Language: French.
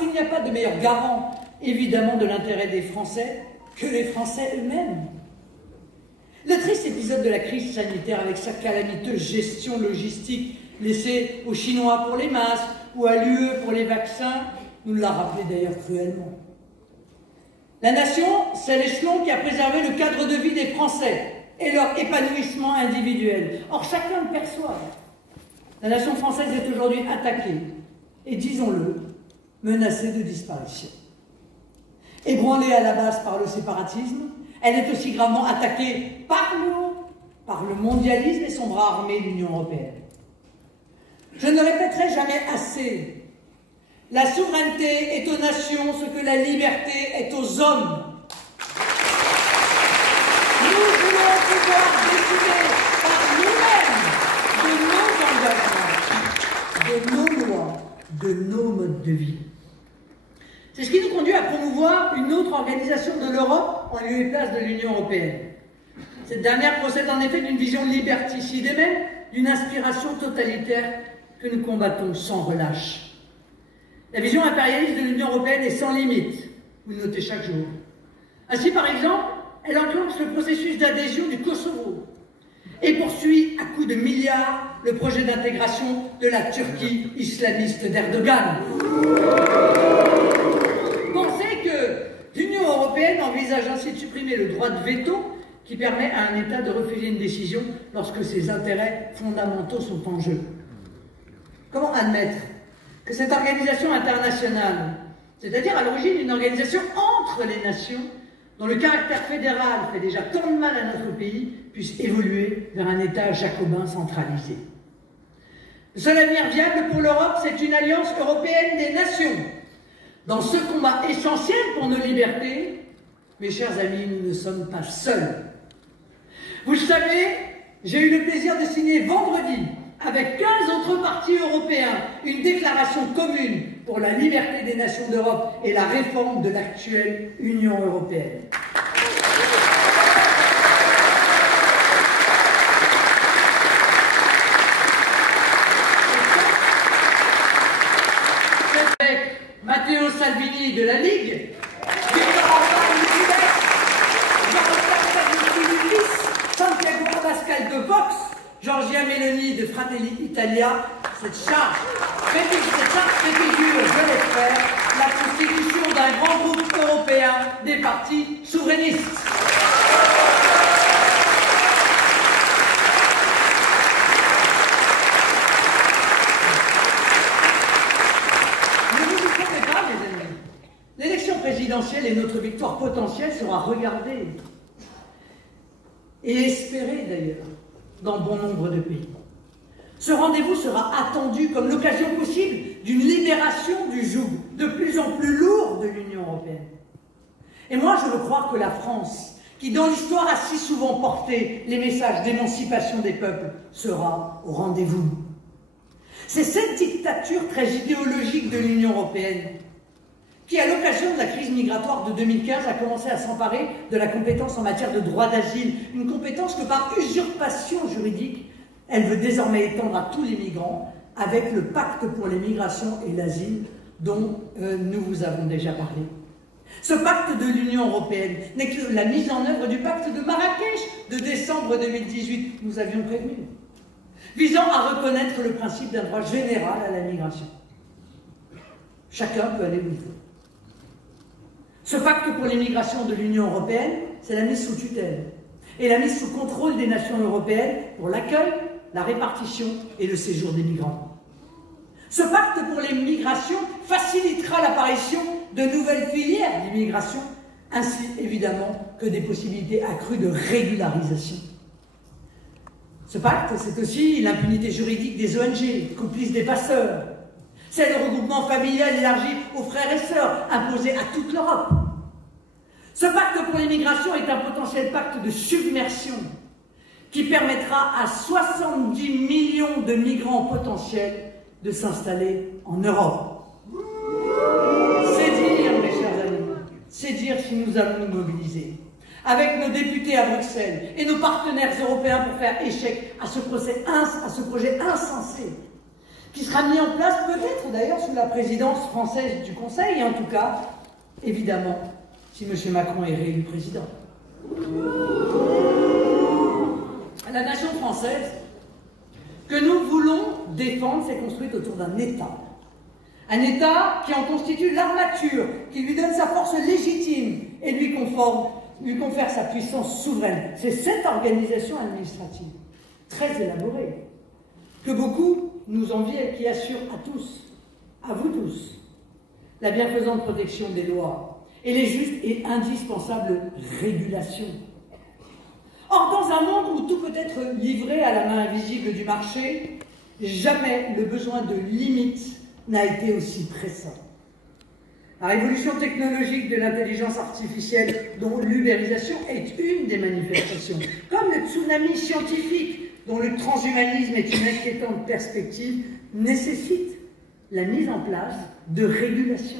qu'il n'y a pas de meilleur garant, évidemment, de l'intérêt des Français que les Français eux-mêmes. Le triste épisode de la crise sanitaire avec sa calamiteuse gestion logistique laissée aux Chinois pour les masques ou à l'UE pour les vaccins nous l'a rappelé d'ailleurs cruellement. La nation, c'est l'échelon qui a préservé le cadre de vie des Français et leur épanouissement individuel. Or, chacun le perçoit. La nation française est aujourd'hui attaquée et, disons-le, menacée de disparition. Ébranlée à la base par le séparatisme, elle est aussi gravement attaquée par le haut, par le mondialisme et son bras armé, l'Union européenne. Je ne répéterai jamais assez. La souveraineté est aux nations ce que la liberté est aux hommes. Nous voulons pouvoir décider par nous-mêmes de nos engagements, de nos lois, de nos modes de vie. C'est ce qui nous conduit à promouvoir une autre organisation de l'Europe en lieu et place de l'Union européenne. Cette dernière procède en effet d'une vision liberticide et même d'une inspiration totalitaire que nous combattons sans relâche. La vision impérialiste de l'Union européenne est sans limite, vous le notez chaque jour. Ainsi, par exemple, elle enclenche le processus d'adhésion du Kosovo et poursuit à coups de milliards le projet d'intégration de la Turquie islamiste d'Erdogan. Pensez que l'Union européenne envisage ainsi de supprimer le droit de veto qui permet à un État de refuser une décision lorsque ses intérêts fondamentaux sont en jeu. Comment admettre que cette organisation internationale, c'est-à-dire à l'origine une organisation entre les nations, dont le caractère fédéral fait déjà tant de mal à notre pays, puisse évoluer vers un État jacobin centralisé? Le seul avenir viable pour l'Europe, c'est une alliance européenne des nations. Dans ce combat essentiel pour nos libertés, mes chers amis, nous ne sommes pas seuls. Vous le savez, j'ai eu le plaisir de signer vendredi, avec 15 autres partis européens, une déclaration commune pour la liberté des nations d'Europe et la réforme de l'actuelle Union européenne. C'est avec Matteo Salvini de la Ligue, Viktor Orbán du Québec, Jean-Pierre Sarkozy Santiago Abascal de Vox, Giorgia Meloni de Fratelli Italia, cette charge préfigure, je l'espère, la constitution d'un grand groupe européen des partis souverainistes. Ne vous y trompez pas, mes amis. L'élection présidentielle et notre victoire potentielle sera regardée et espérée d'ailleurs dans bon nombre de pays. Ce rendez-vous sera attendu comme l'occasion possible d'une libération du joug de plus en plus lourd de l'Union européenne. Et moi, je veux croire que la France, qui dans l'histoire a si souvent porté les messages d'émancipation des peuples, sera au rendez-vous. C'est cette dictature très idéologique de l'Union européenne qui, à l'occasion de la crise migratoire de 2015, a commencé à s'emparer de la compétence en matière de droit d'asile, une compétence que par usurpation juridique, elle veut désormais étendre à tous les migrants, avec le pacte pour les migrations et l'asile dont nous vous avons déjà parlé. Ce pacte de l'Union européenne n'est que la mise en œuvre du pacte de Marrakech de décembre 2018, nous avions prévenu, visant à reconnaître le principe d'un droit général à la migration. Chacun peut aller où il veut. Ce pacte pour les migrations de l'Union européenne, c'est la mise sous tutelle et la mise sous contrôle des nations européennes pour l'accueil, la répartition et le séjour des migrants. Ce pacte pour les migrations facilitera l'apparition de nouvelles filières d'immigration, ainsi évidemment que des possibilités accrues de régularisation. Ce pacte, c'est aussi l'impunité juridique des ONG, complices des passeurs. C'est le regroupement familial élargi aux frères et sœurs, imposé à toute l'Europe. Ce pacte pour l'immigration est un potentiel pacte de submersion qui permettra à 70 millions de migrants potentiels de s'installer en Europe. C'est dire, mes chers amis, c'est dire si nous allons nous mobiliser avec nos députés à Bruxelles et nos partenaires européens pour faire échec à ce projet insensé. qui sera mis en place peut-être d'ailleurs sous la présidence française du Conseil, et en tout cas, évidemment, si M. Macron est réélu président. La nation française que nous voulons défendre s'est construite autour d'un État. Un État qui en constitue l'armature, qui lui donne sa force légitime et lui confère sa puissance souveraine. C'est cette organisation administrative, très élaborée, que beaucoup nous envient et qui assure à tous, à vous tous, la bienfaisante protection des lois et les justes et indispensables régulations. Or, dans un monde où tout peut être livré à la main invisible du marché, jamais le besoin de limites n'a été aussi pressant. La révolution technologique de l'intelligence artificielle, dont l'ubérisation est une des manifestations, comme le tsunami scientifique, dont le transhumanisme est une inquiétante perspective, nécessite la mise en place de régulations.